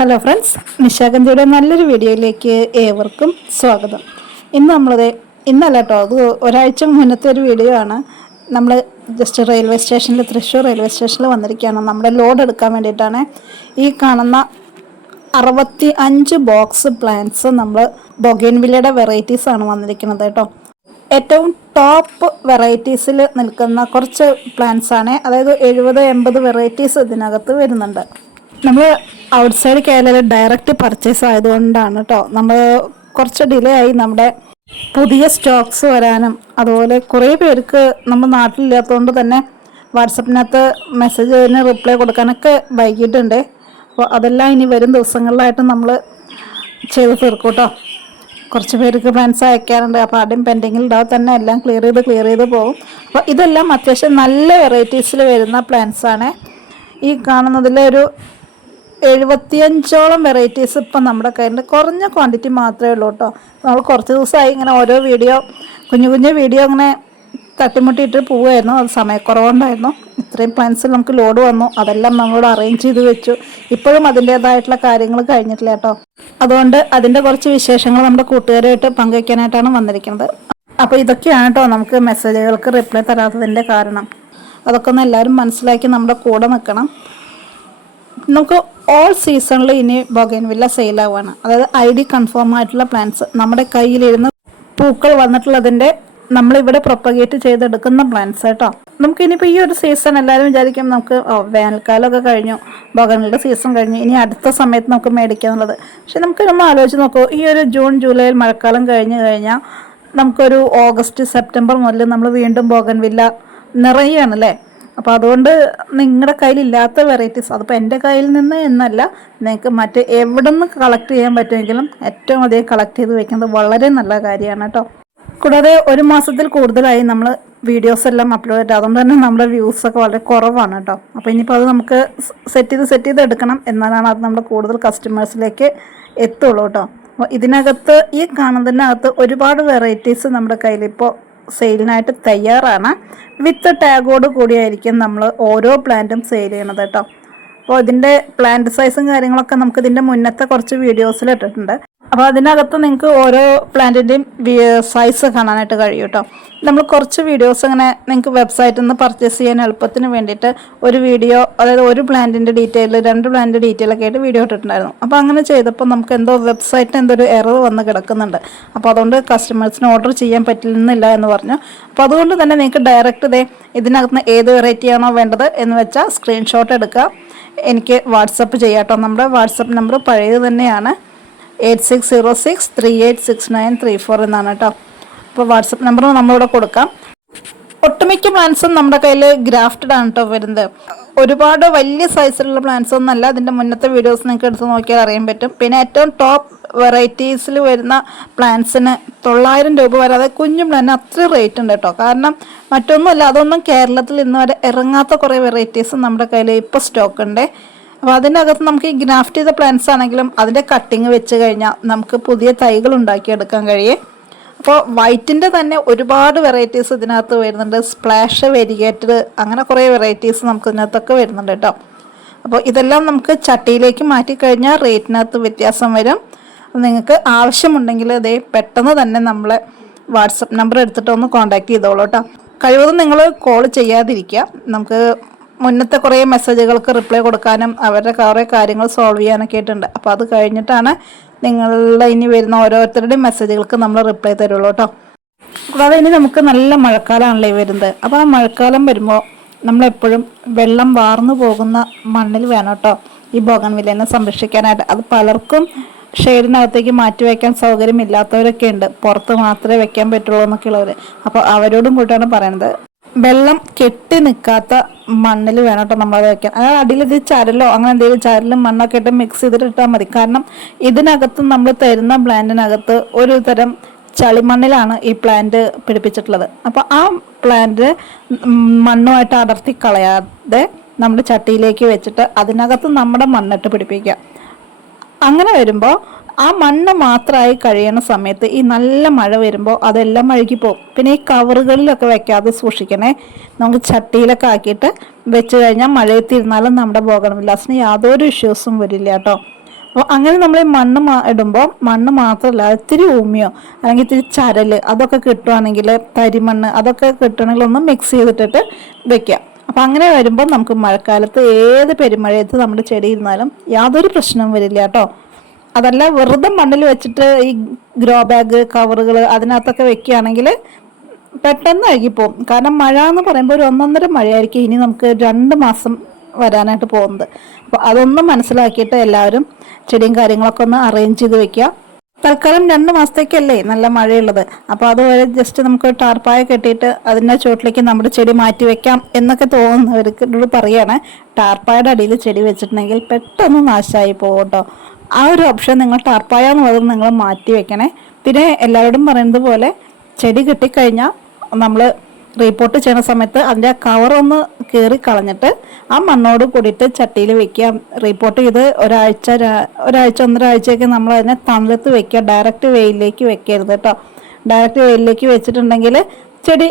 Hello friends, നിശാഗന്ധിയുടെ നല്ലൊരു വീഡിയോയിലേക്ക് ഏവർക്കും സ്വാഗതം. ഇന്നല്ല കേട്ടോ, അത് ഒരാഴ്ച മുന്നത്തെ ഒരു വീഡിയോ ആണ്. നമ്മൾ ജസ്റ്റ് തൃശ്ശൂർ റെയിൽവേ സ്റ്റേഷനിൽ വന്നിരിക്കുകയാണ്. നമ്മുടെ ലോഡ് എടുക്കാൻ വേണ്ടിയിട്ടാണ്. ഈ കാണുന്ന 65 ബോക്സ് പ്ലാന്റ്സ് നമ്മൾ ബൊഗൈൻവില്ലയുടെ വെറൈറ്റീസ് ആണ് വന്നിരിക്കുന്നത് കേട്ടോ. ഏറ്റവും ടോപ്പ് വെറൈറ്റീസിൽ നിൽക്കുന്ന കുറച്ച് പ്ലാന്റ്സ് ആണ്. അതായത് 70-80 വെറൈറ്റീസ് ഇതിനകത്ത് വരുന്നുണ്ട്. നമ്മൾ ഔട്ട്സൈഡ് കേരളയിൽ ഡയറക്റ്റ് പർച്ചേസ് ആയതുകൊണ്ടാണ് കേട്ടോ നമ്മൾ കുറച്ച് ഡിലേ ആയി നമ്മുടെ പുതിയ സ്റ്റോക്സ് വരാനും. അതുപോലെ കുറേ പേർക്ക് നമ്മൾ നാട്ടിലില്ലാത്തതുകൊണ്ട് തന്നെ വാട്സപ്പിനകത്ത് മെസ്സേജിന് റിപ്ലൈ കൊടുക്കാനൊക്കെ വൈകിട്ടുണ്ട്. അപ്പോൾ അതെല്ലാം ഇനി വരും ദിവസങ്ങളിലായിട്ട് നമ്മൾ ചെയ്ത് തീർക്കും കേട്ടോ. കുറച്ച് പേർക്ക് പ്ലാൻസ് അയക്കാറുണ്ട്. അപ്പോൾ ആദ്യം പെൻഡിങ്ങിൽ ഉണ്ടാവും, തന്നെ എല്ലാം ക്ലിയർ ചെയ്ത് പോകും. അപ്പോൾ ഇതെല്ലാം അത്യാവശ്യം നല്ല വെറൈറ്റീസിൽ വരുന്ന പ്ലാൻസ് ആണ്. ഈ കാണുന്നതിൽ ഒരു 75ഓളം വെറൈറ്റീസ് ഇപ്പം നമ്മുടെ കയ്യിൽ കുറഞ്ഞ ക്വാണ്ടിറ്റി മാത്രമേ ഉള്ളൂ കേട്ടോ. നമ്മൾ കുറച്ച് ദിവസമായി ഇങ്ങനെ ഓരോ കുഞ്ഞു വീഡിയോ അങ്ങനെ തട്ടിമുട്ടിയിട്ട് പോവുമായിരുന്നു. അത് സമയക്കുറവുണ്ടായിരുന്നു. ഇത്രയും പ്ലാൻസിൽ നമുക്ക് ലോഡ് വന്നു, അതെല്ലാം നമ്മളോട് അറേഞ്ച് ചെയ്ത് വെച്ചു. ഇപ്പോഴും അതിൻ്റേതായിട്ടുള്ള കാര്യങ്ങൾ കഴിഞ്ഞിട്ടില്ല കേട്ടോ. അതുകൊണ്ട് അതിൻ്റെ കുറച്ച് വിശേഷങ്ങൾ നമ്മുടെ കൂട്ടുകാരായിട്ട് പങ്കുവയ്ക്കാനായിട്ടാണ് വന്നിരിക്കുന്നത്. അപ്പോൾ ഇതൊക്കെയാണ് കേട്ടോ നമുക്ക് മെസ്സേജുകൾക്ക് റിപ്ലൈ തരാത്തതിൻ്റെ കാരണം. അതൊക്കെ ഒന്ന് എല്ലാവരും മനസ്സിലാക്കി നമ്മുടെ കൂടെ നിൽക്കണം. നമുക്ക് ഓൾ സീസണിൽ ഇനി ബൊഗൈൻവില്ല സെയിലാവുകയാണ്. അതായത് ID കൺഫേം ആയിട്ടുള്ള പ്ലാന്റ്സ് നമ്മുടെ കയ്യിലിരുന്ന് പൂക്കൾ വന്നിട്ടുള്ളതിൻ്റെ നമ്മളിവിടെ പ്രൊപ്പഗേറ്റ് ചെയ്തെടുക്കുന്ന പ്ലാന്റ്സ് കേട്ടോ. നമുക്കിനിയിപ്പോൾ ഈ ഒരു സീസൺ എല്ലാവരും വിചാരിക്കും നമുക്ക് വേനൽക്കാലമൊക്കെ കഴിഞ്ഞു, ബൊഗൈൻവില്ലയുടെ സീസൺ കഴിഞ്ഞു, ഇനി അടുത്ത സമയത്ത് നമുക്ക് മേടിക്കാന്നുള്ളത്. പക്ഷെ നമുക്കൊന്ന് ആലോചിച്ച് നോക്കൂ, ഈ ഒരു ജൂൺ ജൂലൈയിൽ മഴക്കാലം കഴിഞ്ഞാൽ നമുക്കൊരു ഓഗസ്റ്റ് സെപ്റ്റംബർ മുതൽ നമ്മൾ വീണ്ടും ബൊഗൈൻവില്ല നിറയുകയാണല്ലേ. അപ്പോൾ അതുകൊണ്ട് നിങ്ങളുടെ കയ്യിലില്ലാത്ത വെറൈറ്റീസ്, അതിപ്പോൾ എൻ്റെ കയ്യിൽ നിന്ന് എന്നല്ല, നിങ്ങൾക്ക് എവിടെ നിന്ന് കളക്ട് ചെയ്യാൻ പറ്റുമെങ്കിലും ഏറ്റവും അധികം കളക്ട് ചെയ്ത് വെക്കുന്നത് വളരെ നല്ല കാര്യമാണ് കേട്ടോ. കൂടാതെ ഒരു മാസത്തിൽ കൂടുതലായി നമ്മൾ വീഡിയോസ് എല്ലാം അപ്ലോഡ് ചെയ്തിട്ട്, അതുകൊണ്ട് തന്നെ നമ്മുടെ വ്യൂസൊക്കെ വളരെ കുറവാണ് കേട്ടോ. അപ്പോൾ ഇനിയിപ്പോൾ അത് നമുക്ക് സെറ്റ് ചെയ്ത് എടുക്കണം, എന്നാലാണ് അത് നമ്മുടെ കൂടുതൽ കസ്റ്റമേഴ്സിലേക്ക് എത്തുള്ളൂ കേട്ടോ. അപ്പോൾ ഇതിനകത്ത് ഈ കാണുന്നതിനകത്ത് ഒരുപാട് വെറൈറ്റീസ് നമ്മുടെ കയ്യിലിപ്പോൾ സെയിലിനായിട്ട് തയ്യാറാണ്. വിത്ത് ടാഗോട് കൂടിയായിരിക്കും നമ്മൾ ഓരോ പ്ലാന്റും സെയിൽ ചെയ്യണത് കേട്ടോ. അപ്പോൾ ഇതിൻ്റെ പ്ലാന്റ് സൈസും കാര്യങ്ങളൊക്കെ നമുക്ക് ഇതിൻ്റെ മുന്നത്തെ കുറച്ച് വീഡിയോസിൽ ഇട്ടിട്ടുണ്ട്. അപ്പോൾ അതിനകത്ത് നിങ്ങൾക്ക് ഓരോ പ്ലാന്റിൻ്റെയും സൈസ് കാണാനായിട്ട് കഴിയും കേട്ടോ. നമ്മൾ കുറച്ച് വീഡിയോസ് അങ്ങനെ നിങ്ങൾക്ക് വെബ്സൈറ്റിൽ നിന്ന് പർച്ചേസ് ചെയ്യാൻ എളുപ്പത്തിന് വേണ്ടിയിട്ട് ഒരു വീഡിയോ, അതായത് ഒരു പ്ലാന്റിൻ്റെ ഡീറ്റെയിൽ, 2 പ്ലാന്റിൻ്റെ ഡീറ്റെയിൽ ഒക്കെ ആയിട്ട് വീഡിയോ ഇട്ടിട്ടുണ്ടായിരുന്നു. അപ്പോൾ അങ്ങനെ ചെയ്തപ്പോൾ നമുക്ക് വെബ്സൈറ്റിന് ഒരു എറർ വന്ന് കിടക്കുന്നുണ്ട്. അപ്പോൾ അതുകൊണ്ട് കസ്റ്റമേഴ്സിന് ഓർഡർ ചെയ്യാൻ പറ്റുന്നില്ല എന്ന് പറഞ്ഞു. അപ്പോൾ അതുകൊണ്ട് തന്നെ നിങ്ങൾക്ക് ഡയറക്റ്റ് ഇതിനകത്ത് ഏത് വെറൈറ്റി ആണോ വേണ്ടത് എന്ന് വെച്ചാൽ സ്ക്രീൻഷോട്ട് എടുക്കുക, എനിക്ക് വാട്സപ്പ് ചെയ്യാം കേട്ടോ. നമ്മുടെ വാട്സപ്പ് നമ്പർ പഴയത് തന്നെയാണ്, 8606386934 എന്നാണ് കേട്ടോ. അപ്പോൾ വാട്സപ്പ് നമ്പർ നമ്മളിവിടെ കൊടുക്കാം. ഒട്ടുമിക്ക പ്ലാന്റ്സും നമ്മുടെ കയ്യിൽ ഗ്രാഫ്റ്റഡ് ആണ് കേട്ടോ വരുന്നത്. ഒരുപാട് വലിയ സൈസിലുള്ള പ്ലാന്റ്സ് ഒന്നല്ല. അതിൻ്റെ മുന്നത്തെ വീഡിയോസ് നിങ്ങൾക്ക് എടുത്ത് നോക്കിയാൽ അറിയാൻ പറ്റും. പിന്നെ ഏറ്റവും ടോപ്പ് വെറൈറ്റീസിൽ വരുന്ന പ്ലാന്റ്സിന് 900 രൂപ വരെ, അതായത് കുഞ്ഞു പ്ലാന്റിന് അത്ര റേറ്റ് ഉണ്ട് കേട്ടോ. കാരണം മറ്റൊന്നുമല്ല, അതൊന്നും കേരളത്തിൽ ഇന്ന് വരെ ഇറങ്ങാത്ത കുറേ വെറൈറ്റീസ് നമ്മുടെ കയ്യിൽ ഇപ്പോൾ സ്റ്റോക്ക് ഉണ്ട്. അപ്പോൾ അതിനകത്ത് നമുക്ക് ഈ ഗ്രാഫ്റ്റ് ചെയ്ത പ്ലാന്റ്സ് ആണെങ്കിലും അതിൻ്റെ കട്ടിങ് വെച്ച് കഴിഞ്ഞാൽ നമുക്ക് പുതിയ തൈകൾ ഉണ്ടാക്കിയെടുക്കാൻ കഴിയും. അപ്പോൾ വൈറ്റിൻ്റെ തന്നെ ഒരുപാട് വെറൈറ്റീസ് ഇതിനകത്ത് വരുന്നുണ്ട്. സ്പ്ലാഷ്, വെരിഗേറ്റഡ്, അങ്ങനെ കുറേ വെറൈറ്റീസ് നമുക്ക് ഇതിനകത്തൊക്കെ വരുന്നുണ്ട് കേട്ടോ. അപ്പോൾ ഇതെല്ലാം നമുക്ക് ചട്ടിയിലേക്ക് മാറ്റിക്കഴിഞ്ഞാൽ റേറ്റിനകത്ത് വ്യത്യാസം വരും. നിങ്ങൾക്ക് ആവശ്യമുണ്ടെങ്കിൽ പെട്ടെന്ന് തന്നെ നമ്മളെ വാട്സപ്പ് നമ്പർ എടുത്തിട്ട് ഒന്ന് കോൺടാക്ട് ചെയ്തോളൂ കേട്ടോ. കഴിവതും നിങ്ങൾ കോൾ ചെയ്യാതിരിക്കുക. നമുക്ക് മുന്നത്തെ കുറേ മെസ്സേജുകൾക്ക് റിപ്ലൈ കൊടുക്കാനും അവരുടെ കുറേ കാര്യങ്ങൾ സോൾവ് ചെയ്യാനൊക്കെ ആയിട്ടുണ്ട്. അപ്പോൾ അത് കഴിഞ്ഞിട്ടാണ് നിങ്ങളുടെ ഇനി വരുന്ന ഓരോരുത്തരുടെയും മെസ്സേജുകൾക്ക് നമ്മൾ റിപ്ലൈ തരുള്ളൂ കേട്ടോ. കൂടാതെ ഇനി നമുക്ക് നല്ല മഴക്കാലമാണല്ലേ വരുന്നത്. അപ്പോൾ ആ മഴക്കാലം വരുമ്പോൾ നമ്മളെപ്പോഴും വെള്ളം വാർന്നു പോകുന്ന മണ്ണിൽ വേണം കേട്ടോ ഈ ബൊഗൈൻവില്ലേനെ സംരക്ഷിക്കാനായിട്ട്. അത് പലർക്കും ഷെയ്ഡിനകത്തേക്ക് മാറ്റി വയ്ക്കാൻ സൗകര്യമില്ലാത്തവരൊക്കെ ഉണ്ട്, പുറത്ത് മാത്രമേ വെക്കാൻ പറ്റുള്ളൂ എന്നൊക്കെ ഉള്ളവർ. അപ്പോൾ അവരോടും കൂട്ടാണ് പറയണത്, വെള്ളം കെട്ടി നിൽക്കാത്ത മണ്ണിൽ വേണം കേട്ടോ നമ്മളത് വെക്കാൻ. അതായത് അടിയിൽ ഇത് ചരലോ അങ്ങനെ എന്തെങ്കിലും ചരലും മണ്ണൊക്കെ ഇട്ട് മിക്സ് ചെയ്തിട്ട് ഇട്ടാൽ മതി. കാരണം ഇതിനകത്ത് നമ്മൾ തരുന്ന പ്ലാന്റിനകത്ത് ഒരു തരം ചളിമണ്ണിലാണ് ഈ പ്ലാന്റ് പിടിപ്പിച്ചിട്ടുള്ളത്. അപ്പോൾ ആ പ്ലാന്റ് മണ്ണുമായിട്ട് അടർത്തി കളയാതെ നമ്മൾ ചട്ടിയിലേക്ക് വെച്ചിട്ട് അതിനകത്ത് നമ്മുടെ മണ്ണിട്ട് പിടിപ്പിക്കുക. അങ്ങനെ വരുമ്പോൾ ആ മണ്ണ് മാത്രമായി കഴിയുന്ന സമയത്ത് ഈ നല്ല മഴ വരുമ്പോൾ അതെല്ലാം അഴുകി പോകും. പിന്നെ ഈ കവറുകളിലൊക്കെ വെക്കാതെ സൂക്ഷിക്കണേ. നമുക്ക് ചട്ടിയിലൊക്കെ ആക്കിയിട്ട് വെച്ച് കഴിഞ്ഞാൽ മഴയത്തിരുന്നാലും നമ്മുടെ ബോഗൺവില്ലാസിന് യാതൊരു ഇഷ്യൂസും വരില്ല കേട്ടോ. അപ്പോൾ അങ്ങനെ നമ്മൾ ഈ മണ്ണ് ഇടുമ്പോൾ മണ്ണ് മാത്രമല്ല ഇത്തിരി ഊമിയോ അല്ലെങ്കിൽ ഇത്തിരി ചരല് അതൊക്കെ കിട്ടുവാണെങ്കിൽ തരിമണ്ണ് അതൊക്കെ കിട്ടുകയാണെങ്കിൽ ഒന്ന് മിക്സ് ചെയ്തിട്ടിട്ട് വെക്കാം. അപ്പം അങ്ങനെ വരുമ്പോൾ നമുക്ക് മഴക്കാലത്ത് ഏത് പെരുമഴയത്ത് നമ്മുടെ ചെടി ഇരുന്നാലും യാതൊരു പ്രശ്നവും വരില്ല കേട്ടോ. അതല്ല വെറുതെ മണ്ണിൽ വെച്ചിട്ട് ഈ ഗ്രോ ബാഗ് കവറുകൾ അതിനകത്തൊക്കെ വെക്കുകയാണെങ്കിൽ പെട്ടെന്ന് അഴുകിപ്പോവും. കാരണം മഴ എന്ന് പറയുമ്പോൾ ഒരു 1.5 മഴയായിരിക്കും ഇനി നമുക്ക് 2 മാസം വരാനായിട്ട് പോകുന്നത്. അപ്പോൾ അതൊന്നും മനസ്സിലാക്കിയിട്ട് എല്ലാവരും ചെടിയും കാര്യങ്ങളൊക്കെ ഒന്ന് അറേഞ്ച് ചെയ്ത് വെക്കുക. തൽക്കാലം 2 മാസത്തേക്കല്ലേ നല്ല മഴയുള്ളത്. അപ്പോൾ അതുവരെ ജസ്റ്റ് നമുക്ക് ടാർപ്പായ കെട്ടിയിട്ട് അതിൻ്റെ ചുവട്ടിലേക്ക് നമ്മുടെ ചെടി മാറ്റി വെക്കാം എന്നൊക്കെ തോന്നുന്നവർക്ക് പറയുകയാണ്, ടാർപ്പായുടെ അടിയിൽ ചെടി വെച്ചിട്ടുണ്ടെങ്കിൽ പെട്ടെന്ന് നാശമായി പോകും കേട്ടോ. ആ ഒരു ഓപ്ഷൻ നിങ്ങൾ ടാർപ്പായ എന്നുള്ളത് നിങ്ങൾ മാറ്റി വെക്കണേ. പിന്നെ എല്ലാവരോടും പറയുന്നത് പോലെ ചെടി കിട്ടിക്കഴിഞ്ഞാൽ നമ്മൾ റീപോർട്ട് ചെയ്യുന്ന സമയത്ത് അതിൻ്റെ ആ കവറൊന്ന് കീറി കളഞ്ഞിട്ട് ആ മണ്ണോട് കൂടിയിട്ട് ചട്ടിയിൽ വെക്കുക. റീപോർട്ട് ചെയ്ത് ഒരാഴ്ച 1.5 നമ്മൾ അതിനെ തണലത്ത് വെക്കുക. ഡയറക്റ്റ് വെയിലിലേക്ക് വെക്കരുത് കേട്ടോ. ഡയറക്റ്റ് വെയിലിലേക്ക് വെച്ചിട്ടുണ്ടെങ്കിൽ ചെടി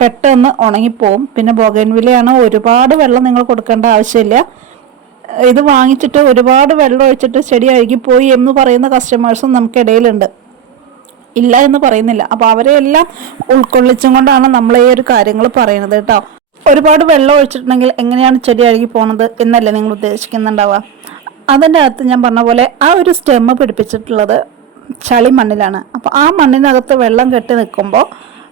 പെട്ടെന്ന് ഉണങ്ങിപ്പോവും. പിന്നെ ബോഗൺവില്ലയാണ്, ഒരുപാട് വെള്ളം നിങ്ങൾ കൊടുക്കേണ്ട ആവശ്യമില്ല. ഇത് വാങ്ങിച്ചിട്ട് ഒരുപാട് വെള്ളം ഒഴിച്ചിട്ട് ചെടി അഴുകിപ്പോയി എന്ന് പറയുന്ന കസ്റ്റമേഴ്സും നമുക്കിടയിലുണ്ട്, ഇല്ല എന്ന് പറയുന്നില്ല. അപ്പോൾ അവരെല്ലാം ഉൾക്കൊള്ളിച്ചും കൊണ്ടാണ് നമ്മൾ ഈ ഒരു കാര്യങ്ങൾ പറയുന്നത് കേട്ടോ. ഒരുപാട് വെള്ളം ഒഴിച്ചിട്ടുണ്ടെങ്കിൽ എങ്ങനെയാണ് ചെടി അഴുകി പോകുന്നത് എന്നല്ലേ നിങ്ങൾ ഉദ്ദേശിക്കുന്നുണ്ടാവുക. അതിൻ്റെ അകത്ത് ഞാൻ പറഞ്ഞ പോലെ ആ ഒരു സ്റ്റെമ്മ് പിടിപ്പിച്ചിട്ടുള്ളത് ചളി മണ്ണിലാണ്. അപ്പോൾ ആ മണ്ണിനകത്ത് വെള്ളം കെട്ടി നിൽക്കുമ്പോൾ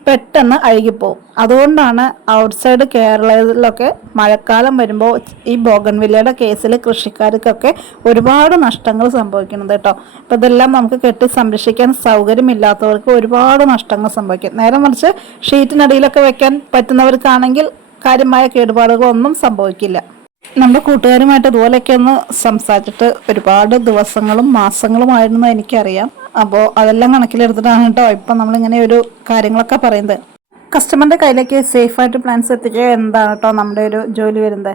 പെട്ടെന്ന് അഴുകിപ്പോവും. അതുകൊണ്ടാണ് ഔട്ട്സൈഡ് കേരളത്തിലൊക്കെ മഴക്കാലം വരുമ്പോൾ ഈ ബോഗൺവില്ലയുടെ കേസിൽ കൃഷിക്കാർക്കൊക്കെ ഒരുപാട് നഷ്ടങ്ങൾ സംഭവിക്കുന്നത് കേട്ടോ. അപ്പം ഇതെല്ലാം നമുക്ക് കെട്ടി സംരക്ഷിക്കാൻ സൗകര്യമില്ലാത്തവർക്ക് ഒരുപാട് നഷ്ടങ്ങൾ സംഭവിക്കും. നേരെ മറിച്ച് ഷീറ്റിനടിയിലൊക്കെ വെക്കാൻ പറ്റുന്നവർക്കാണെങ്കിൽ കാര്യമായ കേടുപാടുകളൊന്നും സംഭവിക്കില്ല. നമ്മുടെ കൂട്ടുകാരുമായിട്ട് ഇതുപോലെയൊക്കെ ഒന്ന് സംസാരിച്ചിട്ട് ഒരുപാട് ദിവസങ്ങളും മാസങ്ങളുമായിരുന്നു എനിക്കറിയാം. അപ്പോൾ അതെല്ലാം കണക്കിലെടുത്തിട്ടാണ് കേട്ടോ ഇപ്പം നമ്മളിങ്ങനെ ഒരു കാര്യങ്ങളൊക്കെ പറയുന്നത്. കസ്റ്റമറിൻ്റെ കയ്യിലേക്ക് സേഫായിട്ട് പ്ലാൻസ് എത്തിക്കുക എന്താണ് കേട്ടോ നമ്മുടെ ഒരു ജോലി വരുന്നത്.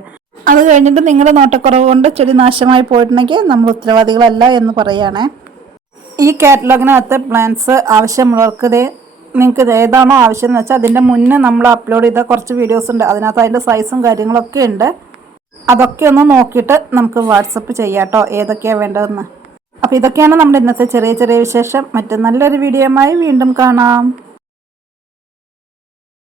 അത് കഴിഞ്ഞിട്ട് നിങ്ങളുടെ നോട്ടക്കുറവ് കൊണ്ട് ചെടി നാശമായി പോയിട്ടുണ്ടെങ്കിൽ നമ്മൾ ഉത്തരവാദികളല്ല എന്ന് പറയുകയാണേ. ഈ കാറ്റലോഗിനകത്ത് പ്ലാൻസ് ആവശ്യമുള്ളവർക്ക് നിങ്ങൾക്ക് ഏതാണോ ആവശ്യം എന്ന് വെച്ചാൽ അതിൻ്റെ മുന്നേ നമ്മൾ അപ്ലോഡ് ചെയ്ത കുറച്ച് വീഡിയോസ് ഉണ്ട്. അതിനകത്ത് അതിൻ്റെ സൈസും കാര്യങ്ങളൊക്കെ ഉണ്ട്. അതൊക്കെ ഒന്ന് നോക്കിയിട്ട് നമുക്ക് വാട്സപ്പ് ചെയ്യാം കേട്ടോ ഏതൊക്കെയാണ് വേണ്ടതെന്ന്. അപ്പോൾ ഇതൊക്കെയാണ് നമ്മുടെ ഇന്നത്തെ ചെറിയ ചെറിയ വിശേഷം. മറ്റു നല്ലൊരു വീഡിയോയുമായി വീണ്ടും കാണാം.